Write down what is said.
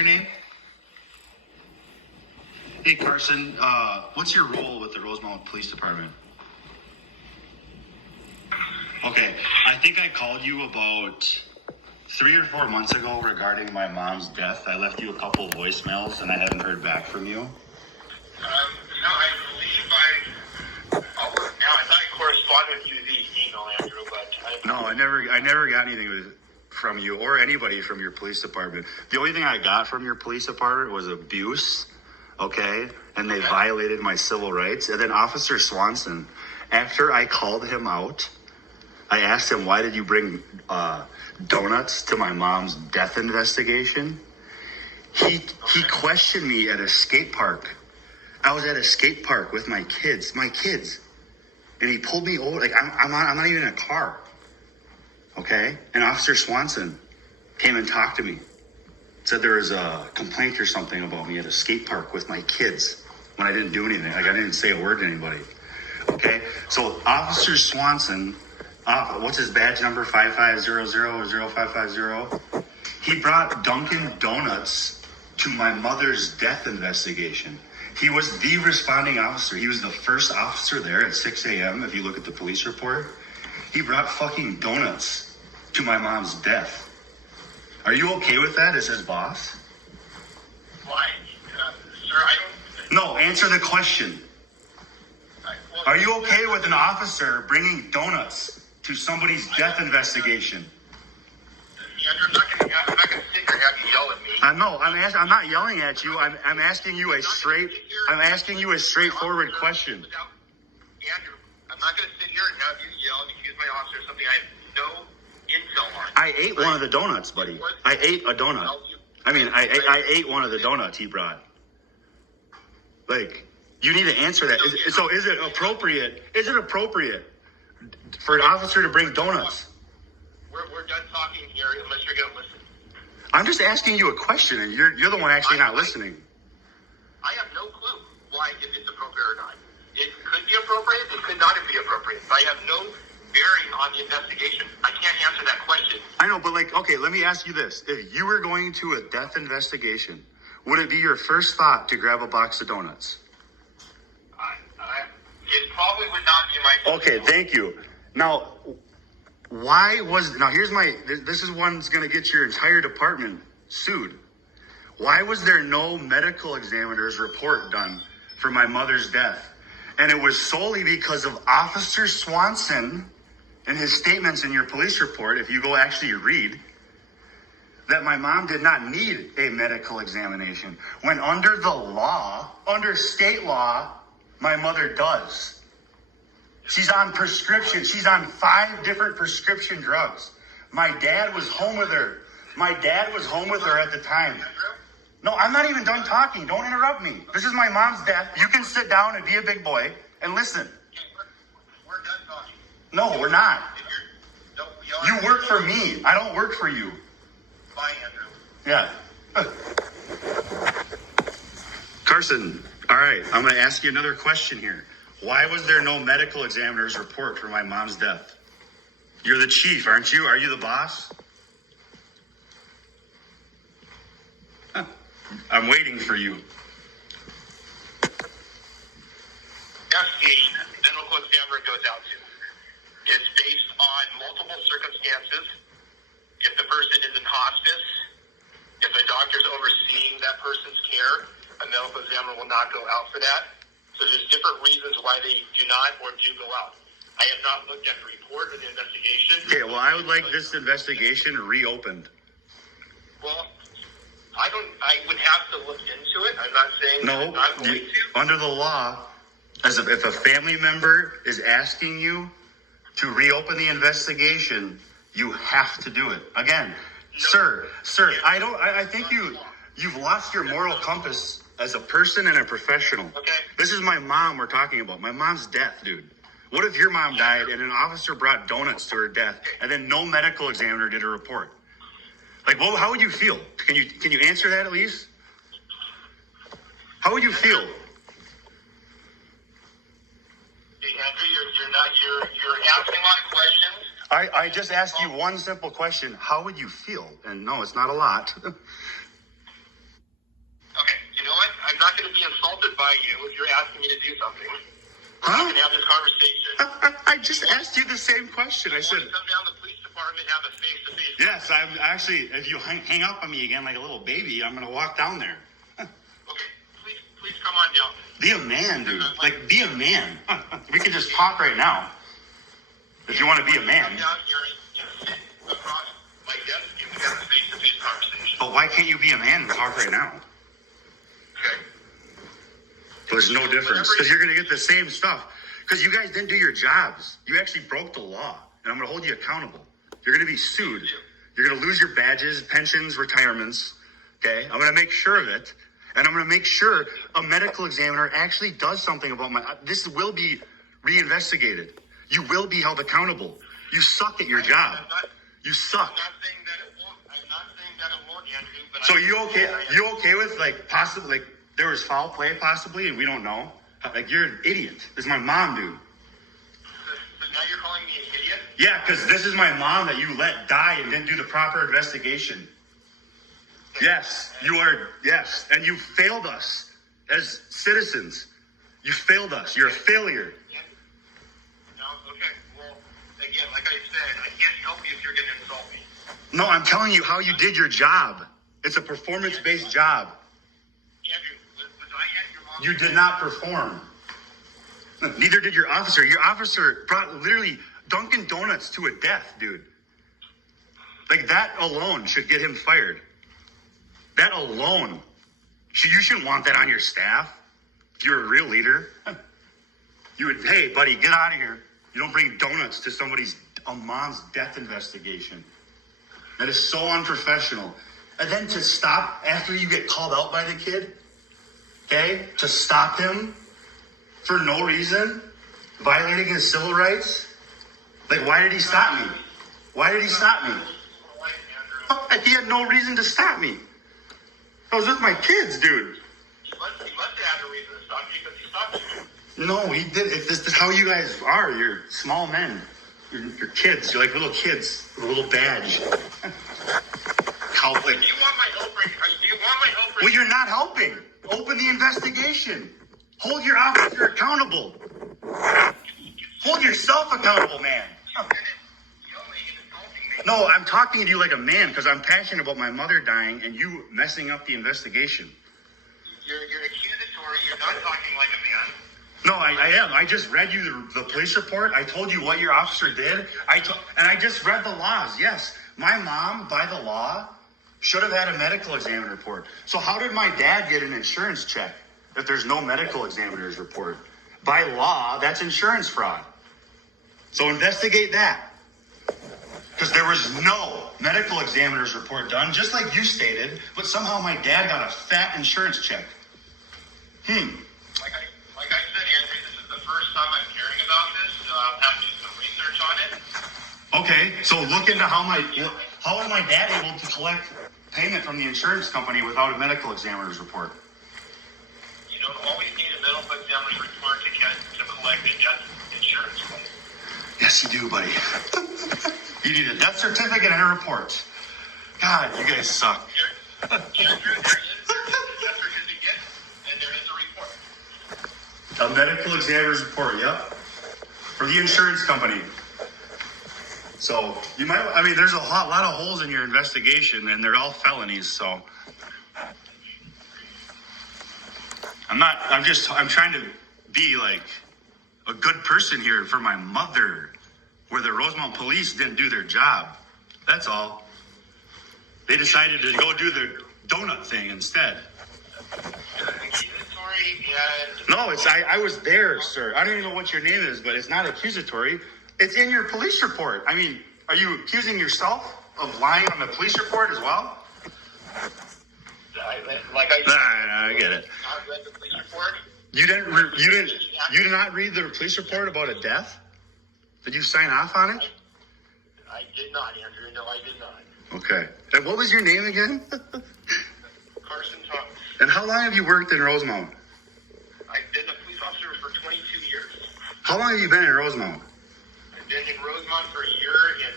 your name? Hey, Carson, what's your role with the Rosemount Police Department? Okay, I think I called you about 3 or 4 months ago regarding my mom's death. I left you a couple of voicemails and I haven't heard back from you. No, I believe I thought I corresponded with you via email, Andrew, but No, I never got anything from you or anybody from your police department. The only thing I got from your police department was abuse, okay? And they violated my civil rights. And then Officer Swanson, after I called him out, I asked him, why did you bring donuts to my mom's death investigation? He questioned me at a skate park. I was at a skate park with my kids. And he pulled me over, like I'm not even in a car. Okay? And Officer Swanson came and talked to me. Said there was a complaint or something about me at a skate park with my kids when I didn't do anything. Like I didn't say a word to anybody. Okay? So Officer Swanson, what's his badge number? 5500 or 0550? He brought Dunkin' Donuts to my mother's death investigation. He was the responding officer. He was the first officer there at 6 a.m. If you look at the police report, he brought fucking donuts to my mom's death. Are you okay with that as his boss? why? Sir, I don't... No, answer the question. Are you okay with an officer bringing donuts to somebody's death investigation? Andrew, I'm not going to sit here and have you yell at me. I'm not yelling at you. I'm asking you a straightforward question. Andrew, I'm not going to sit here and have you yell and accuse my officer of something I have no intel on. I ate one of the donuts, buddy. I ate a donut. I ate one of the donuts he brought. Like, you need to answer that. Is it appropriate? Is it appropriate for an officer to bring donuts? We're done talking here unless you're going to listen. I'm just asking you a question, and you're the one actually not listening. I have no clue why if it's appropriate or not. It could be appropriate. It could not be appropriate. I have no bearing on the investigation. I can't answer that question. I know, but okay, let me ask you this. If you were going to a death investigation, would it be your first thought to grab a box of donuts? It probably would not be my... Okay, thank you. Now, this is one's going to get your entire department sued. Why was there no medical examiner's report done for my mother's death? And it was solely because of Officer Swanson and his statements in your police report, if you go actually read, that my mom did not need a medical examination. When under the law, under state law, my mother does. She's on prescription. She's on 5 different prescription drugs. My dad was home with her. At the time. No, I'm not even done talking. Don't interrupt me. This is my mom's death. You can sit down and be a big boy and listen. We're done talking. No, we're not. You work for me. I don't work for you. Bye, Andrew. Yeah. Carson, all right, I'm going to ask you another question here. Why was there no medical examiner's report for my mom's death? You're the chief, aren't you? Are you the boss? Huh. I'm waiting for you. That's the medical examiner goes out to. It's based on multiple circumstances. If the person is in hospice, if the doctor's overseeing that person's care, a medical examiner will not go out for that. So there's different reasons why they do not or do go out. I have not looked at the report or the investigation. Okay, well, I would like this investigation reopened. Well, I would have to look into it. I'm not saying I'm not going to. Under the law, if a family member is asking you to reopen the investigation, you have to do it. Again, sir, I think you've lost your moral compass as a person and a professional. Okay. This is my mom we're talking about. My mom's death, dude. What if your mom died and an officer brought donuts to her death and then no medical examiner did a report? Like, well, how would you feel? Can you answer that at least? How would you feel? Hey, Andrew, you're asking a lot of questions. I just asked you one simple question. How would you feel? And no, it's not a lot. going to be insulted by you if you're asking me to do something. We're Huh? not going to have this conversation. I just asked you the same question. I You said, want to come down to the police department and have a face-to-face. yes, I'm actually, if you hang up on me again like a little baby, I'm going to walk down there. Okay, please come on down. Be a man, dude. Like, be a man. We can just talk right now. If you want to be a man. Come down here and sit across my desk and we have a face-to-face conversation. But why can't you be a man and talk right now? Okay. There's no difference. Because you're going to get the same stuff. Because you guys didn't do your jobs. You actually broke the law. And I'm going to hold you accountable. You're going to be sued. You're going to lose your badges, pensions, retirements. Okay? I'm going to make sure of it. And I'm going to make sure a medical examiner actually does something about this will be reinvestigated. You will be held accountable. You suck at your job. You suck. I'm not saying that it won't. I'm not saying that it won't, Andrew. But So you okay? You okay with like possibly like there was foul play possibly and we don't know? Like you're an idiot. This is my mom, dude. So now you're calling me an idiot? Yeah, because this is my mom that you let die and didn't do the proper investigation. Yes, you are. Yes, and you failed us as citizens. You failed us. You're a failure. No, okay. Well, again, like I said, I can't help you if you're going to insult me. No, I'm telling you how you did your job. It's a performance-based job. Andrew, was I at your mom's? You did not perform. Neither did your officer. Your officer brought literally Dunkin' Donuts to a death, dude. Like that alone should get him fired. That alone. You shouldn't want that on your staff. If you're a real leader, you would, hey, buddy, get out of here. You don't bring donuts to a mom's death investigation. That is so unprofessional. And then to stop after you get called out by the kid, okay, to stop him for no reason, violating his civil rights. Like, why did he stop me? Why did he stop me? He had no reason to stop me. I was with my kids, dude. He must have a reason to stop you because he stopped you. No, he did. If this is how you guys are, you're small men. You're kids. You're like little kids with a little badge. Do you want my help? Do you want my help? Well, you're not helping. Open the investigation. Hold your officer accountable. Hold yourself accountable, man. No, I'm talking to you like a man because I'm passionate about my mother dying and you messing up the investigation. You're accusatory. You're not talking like a man. No, I am. I just read you the police report. I told you what your officer did. And I just read the laws. Yes, my mom, by the law, should have had a medical examiner report. So how did my dad get an insurance check if there's no medical examiner's report? By law, that's insurance fraud. So investigate that. Because there was no medical examiner's report done, just like you stated, but somehow my dad got a fat insurance check. Like I said, Andrew, this is the first time I'm hearing about this. I'll have to do some research on it. Okay, so look into how is my dad able to collect payment from the insurance company without a medical examiner's report? You don't always need a medical examiner's report to collect a death insurance claim. Yes, you do, buddy. You need a death certificate and a report. God, you guys suck. Andrew, there is a death certificate and there is a report. A medical examiner's report, yep. For the insurance company. So, there's a lot of holes in your investigation, and they're all felonies, so. I'm trying to be like a good person here for my mother, where the Rosemount police didn't do their job. That's all. They decided to go do the donut thing instead. No, I was there, sir. I don't even know what your name is, but it's not accusatory. It's in your police report. I mean, are you accusing yourself of lying on the police report as well? I get it. I read the police report. You did not read the police report about a death? Did you sign off on it? I did not, Andrew. No, I did not. Okay. And what was your name again? Carson Thomas. And how long have you worked in Rosemount? I've been a police officer for 22 years. How long have you been in Rosemount? I've been in Rosemount for a year and